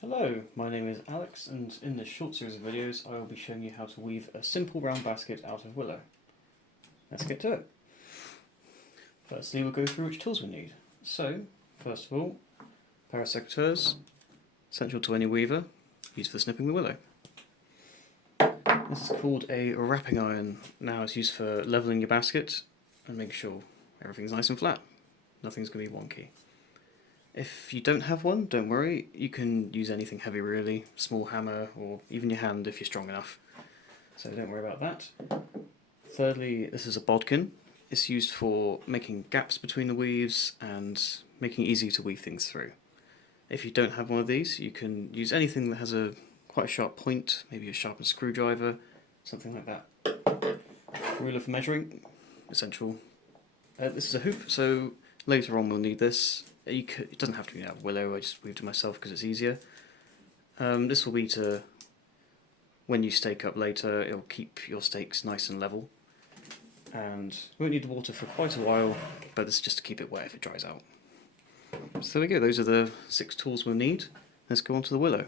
Hello, my name is Alex, and in this short series of videos I will be showing you how to weave a simple round basket out of willow. Let's get to it. Firstly, we'll go through which tools we need. So, first of all, a pair of secateurs, essential to any weaver, used for snipping the willow. This is called a wrapping iron. Now it's used for levelling your basket and making sure everything's nice and flat. Nothing's going to be wonky. If you don't have one, don't worry, you can use anything heavy really, small hammer or even your hand if you're strong enough. So don't worry about that. Thirdly, this is a bodkin. It's used for making gaps between the weaves and making it easy to weave things through. If you don't have one of these, you can use anything that has a quite a sharp point, maybe a sharpened screwdriver, something like that. Ruler for measuring, essential. This is a hoop, so later on we'll need this. It doesn't have to be out of willow, I just weaved it myself because it's easier. This will be to, when you stake up later, it'll keep your stakes nice and level. And you won't need the water for quite a while, but this is just to keep it wet if it dries out. So there we go, those are the 6 tools we'll need. Let's go on to the willow.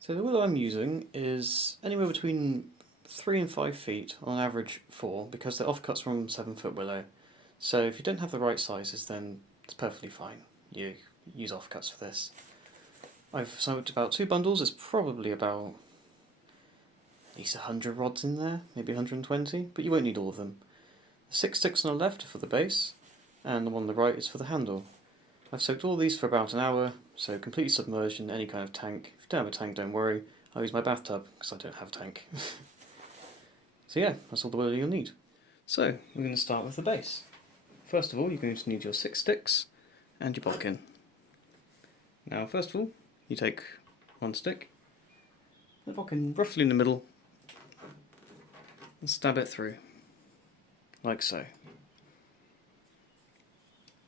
So the willow I'm using is anywhere between 3 and 5 feet, on average 4, because they're offcuts from 7-foot willow. So if you don't have the right sizes, then it's perfectly fine. You use offcuts for this. I've sewed about 2 bundles. It's probably about at least 100 rods in there, maybe 120, but you won't need all of them. The 6 sticks on the left are for the base, and the one on the right is for the handle. I've soaked all these for about an hour, so completely submerged in any kind of tank. If you don't have a tank, don't worry. I'll use my bathtub, because I don't have a tank. So yeah, that's all the willow you'll need. So, we're going to start with the base. First of all, you're going to need your 6 sticks and your bodkin. Now, first of all, you take 1 stick, the bodkin roughly in the middle, and stab it through, like so.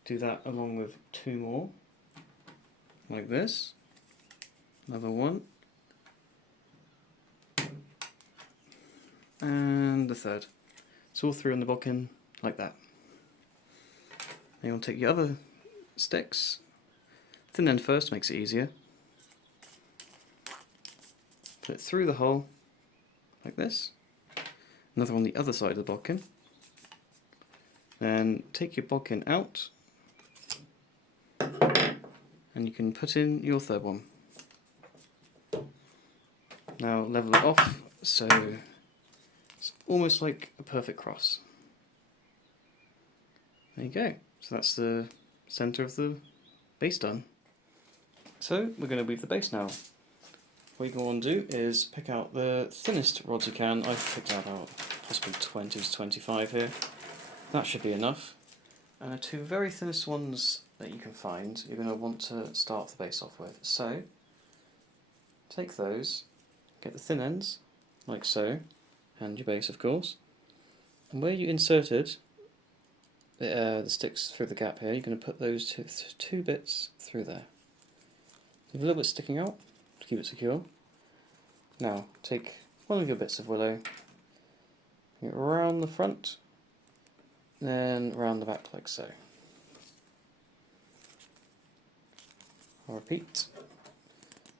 Do that along with 2 more, like this, another one, and the third. It's all through on the bodkin, like that. Then you'll take your other sticks, thin end first makes it easier. Put it through the hole, like this. Another on the other side of the bodkin. Then take your bodkin out, and you can put in your third one. Now level it off so it's almost like a perfect cross. There you go. So that's the centre of the base done. So we're going to weave the base now. What you want to do is pick out the thinnest rods you can. I've picked out about possibly 20 to 25 here. That should be enough. And the 2 very thinnest ones that you can find, you're going to want to start the base off with. So take those, get the thin ends, like so, and your base of course. And where you inserted the sticks through the gap here, you're going to put those two bits through there. Leave a little bit sticking out to keep it secure. Now take one of your bits of willow, bring it around the front, then around the back like so. I'll repeat.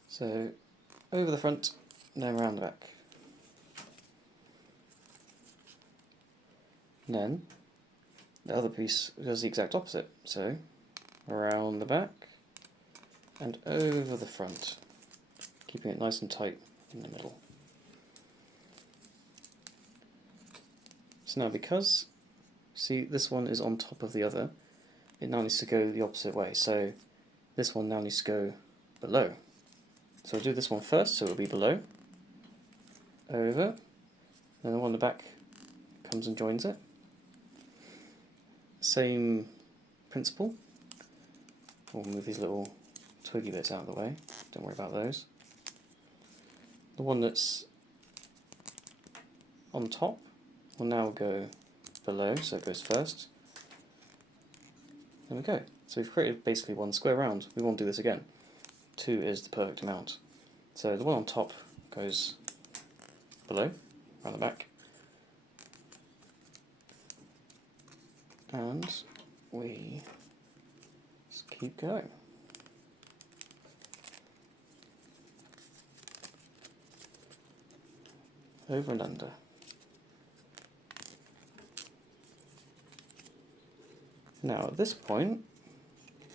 So over the front, then around the back. And then the other piece does the exact opposite, so around the back and over the front, keeping it nice and tight in the middle. So now because, see, this one is on top of the other, it now needs to go the opposite way, so this one now needs to go below. So I'll do this one first, so it'll be below, over, then the one on the back comes and joins it. Same principle. We'll move these little twiggy bits out of the way, don't worry about those. The one that's on top will now go below, so it goes first. There we go. So we've created basically one square round. We won't do this again. 2 is the perfect amount. So the one on top goes below, around the back. And we just keep going. over and under. Now at this point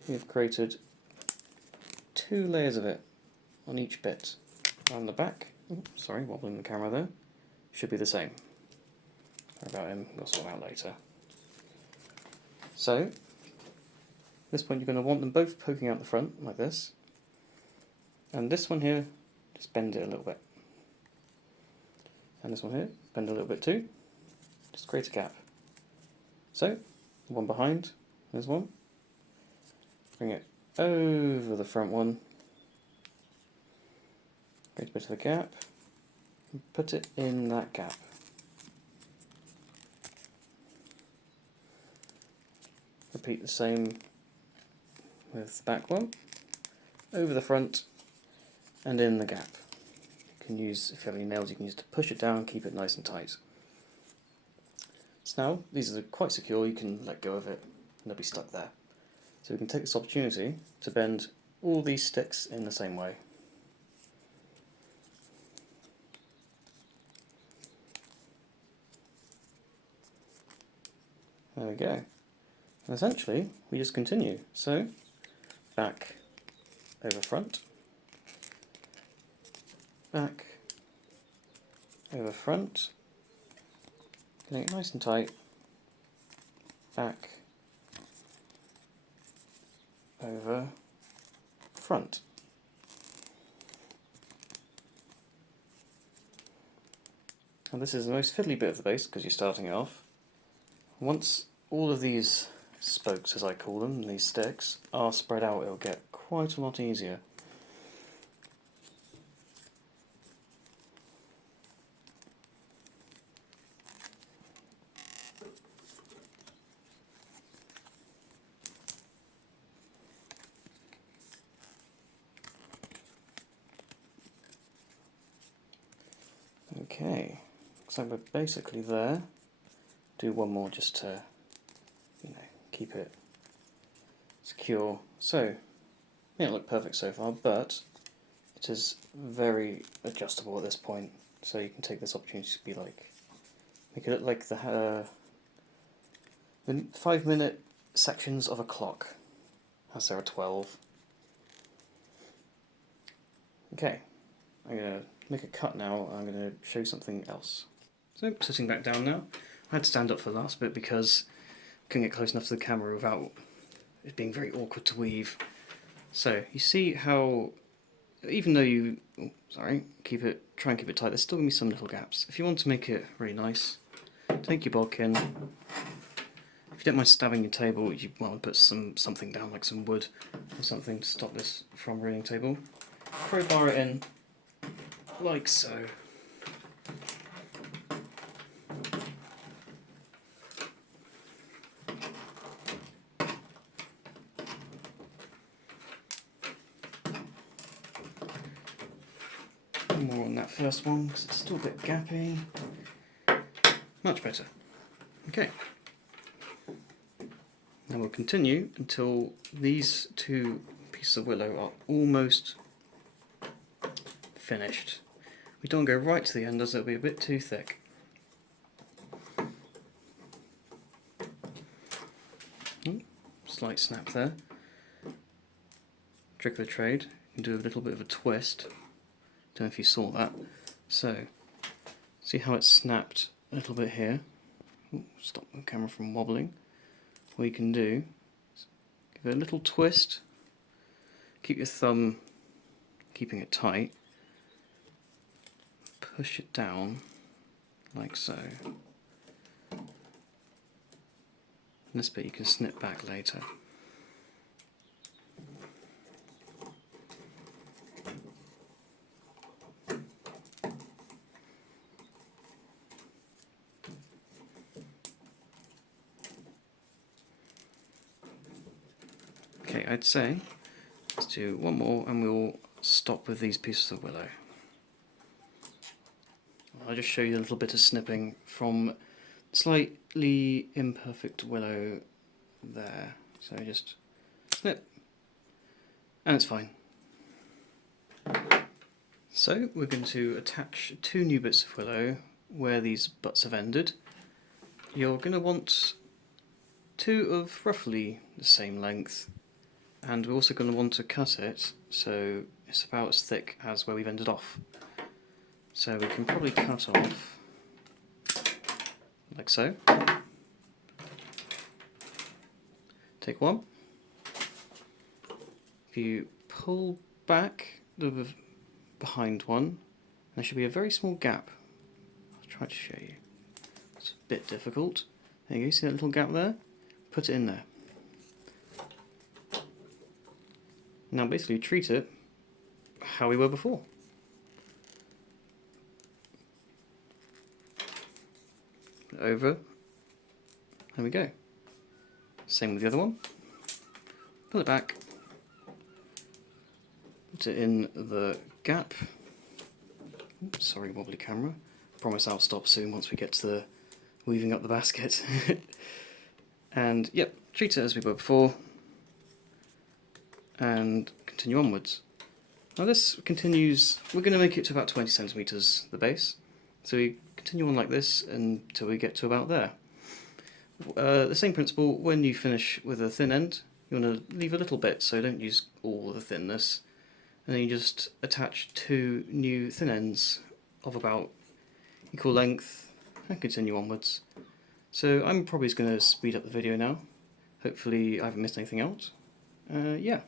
we've created 2 layers of it on each bit. On the back, sorry, wobbling the camera there, should be the same. About him, we'll sort out later. So, at this point you're going to want them both poking out the front, like this. And this one here, just bend it a little bit. And this one here, bend a little bit too. Just create a gap. So, one behind, there's one. Bring it over the front one. Create a bit of a gap. And put it in that gap. Repeat the same with the back one. Over the front and in the gap. You can use, if you have any nails, you can use to push it down, keep it nice and tight. So now, these are quite secure, you can let go of it and they'll be stuck there. So we can take this opportunity to bend all these sticks in the same way. There we go. And essentially, we just continue. So, back over front, back over front, getting it nice and tight, back over front. And this is the most fiddly bit of the base because you're starting it off. Once all of these spokes, as I call them, these sticks, are spread out, it'll get quite a lot easier. Okay, looks like we're basically there. Do one more just to, keep it secure. So, may not look perfect so far, but it is very adjustable at this point. So you can take this opportunity to be like, make it look like the 5-minute sections of a clock, as there are 12. Okay, I'm going to make a cut now. I'm going to show you something else. So, sitting back down now. I had to stand up for the last bit because I couldn't get close enough to the camera without it being very awkward to weave. So, you see how, even though you, try and keep it tight, there's still going to be some little gaps. If you want to make it really nice, take your bodkin. If you don't mind stabbing your table, you want to put something down, like some wood or something to stop this from ruining the table. Crowbar it in, like so. More on that first one because it's still a bit gappy. Much better. Okay. Now we'll continue until these 2 pieces of willow are almost finished. We don't go right to the end as it'll be a bit too thick. Slight snap there. Trick of the trade, you can do a little bit of a twist. Don't know if you saw that. So, see how it's snapped a little bit here. Ooh, stop the camera from wobbling. What you can do is give it a little twist. Keep your thumb keeping it tight. Push it down like so. And this bit you can snip back later. Okay, I'd say let's do one more and we'll stop with these pieces of willow. I'll just show you a little bit of snipping from slightly imperfect willow there. So just snip and it's fine. So we're going to attach two new bits of willow where these butts have ended. You're going to want two of roughly the same length, and we're also going to want to cut it so it's about as thick as where we've ended off. So we can probably cut off like so. Take one. If you pull back the behind one, there should be a very small gap. I'll try to show you. It's a bit difficult. There you go, see that little gap there? Put it in there. Now basically treat it how we were before. Put it over. There we go. Same with the other one. Pull it back. Put it in the gap. Oops, sorry, wobbly camera. Promise I'll stop soon once we get to the weaving up the basket. And yep, treat it as we were before. And continue onwards. Now this continues, we're going to make it to about 20 centimeters, the base. So we continue on like this until we get to about there. The same principle, when you finish with a thin end, you want to leave a little bit, so don't use all the thinness. And then you just attach two new thin ends of about equal length and continue onwards. So I'm probably just going to speed up the video now. Hopefully I haven't missed anything out. Yeah.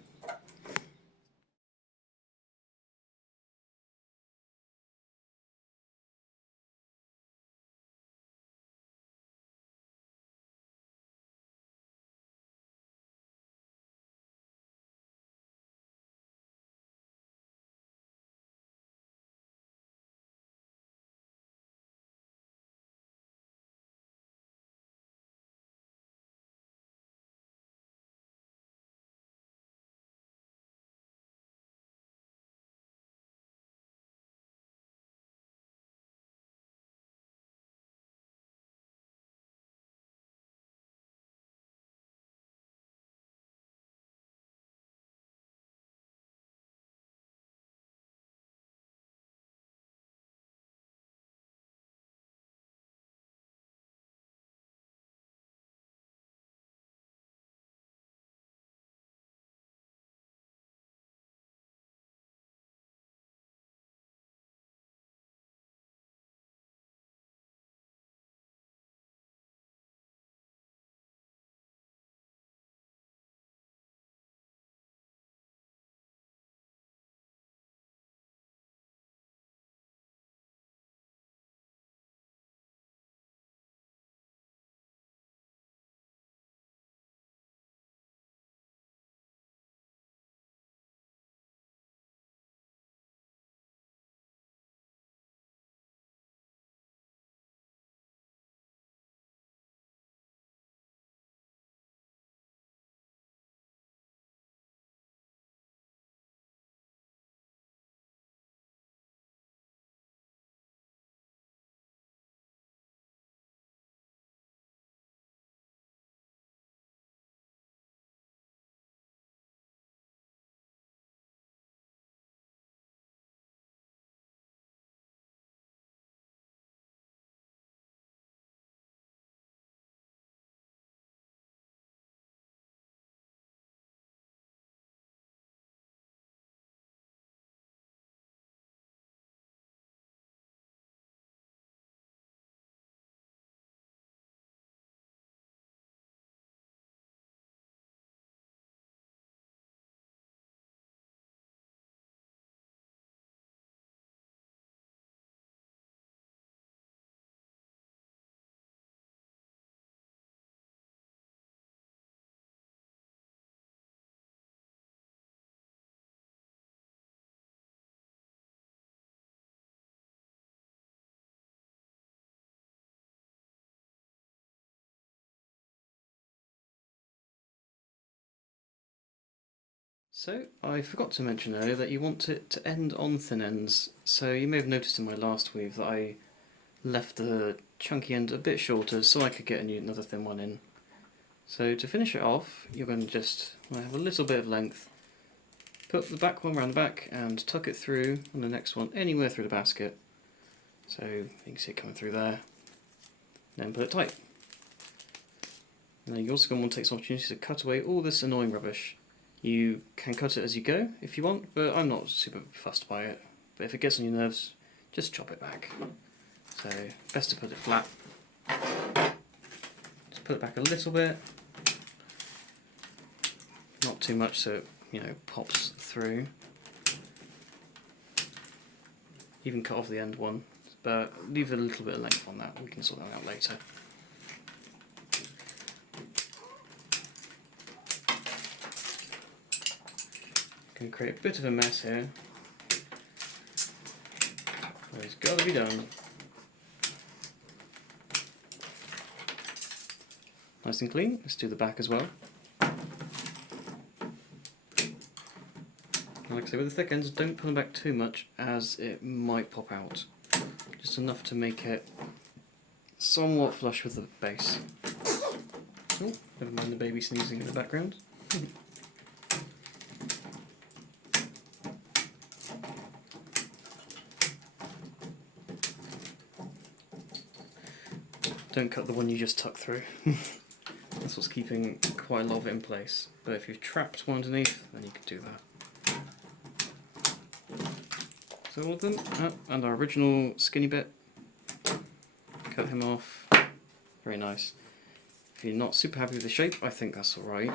So, I forgot to mention earlier that you want it to end on thin ends, so you may have noticed in my last weave that I left the chunky end a bit shorter so I could get another thin one in. So to finish it off, you're going to just have a little bit of length, Put the back one around the back and tuck it through, and the next one anywhere through the basket. So you can see it coming through there. Then put it tight. Now you're also going to want to take some opportunity to cut away all this annoying rubbish. You can cut it as you go if you want, but I'm not super fussed by it. But if it gets on your nerves, just chop it back. So best to put it flat. Just put it back a little bit. Not too much so it pops through. Even cut off the end one, but leave a little bit of length on that. We can sort that out later. Going to create a bit of a mess here. But it's got to be done. Nice and clean. Let's do the back as well. Like I say, with the thick ends, don't pull them back too much as it might pop out. Just enough to make it somewhat flush with the base. Oh, never mind the baby sneezing in the background. Don't cut the one you just tucked through. That's what's keeping quite a lot of it in place. But if you've trapped one underneath, then you can do that. So all of them, and our original skinny bit, cut him off, very nice. If you're not super happy with the shape, I think that's alright.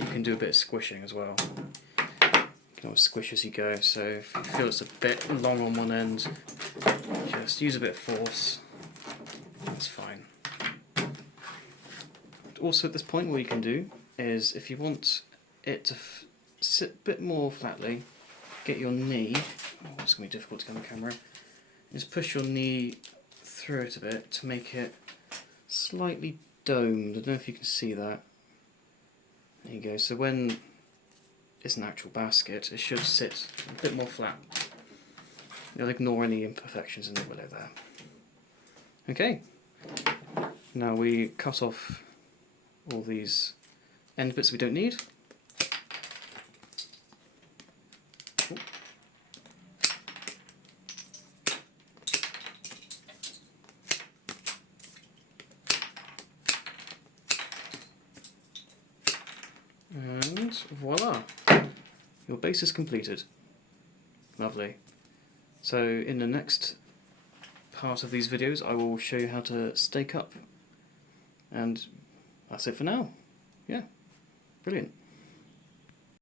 You can do a bit of squishing as well. You can always squish as you go, so if you feel it's a bit long on one end, just use a bit of force, that's fine. Also at this point what you can do is, if you want it to sit a bit more flatly, get your knee, it's going to be difficult to get on the camera, just push your knee through it a bit to make it slightly domed. I don't know if you can see that. There you go, so when it's an actual basket, it should sit a bit more flat. You'll ignore any imperfections in the willow there. Okay, now we cut off all these end bits we don't need. And voila! Your base is completed. Lovely. So in the next part of these videos I will show you how to stake up. And that's it for now. Yeah, brilliant.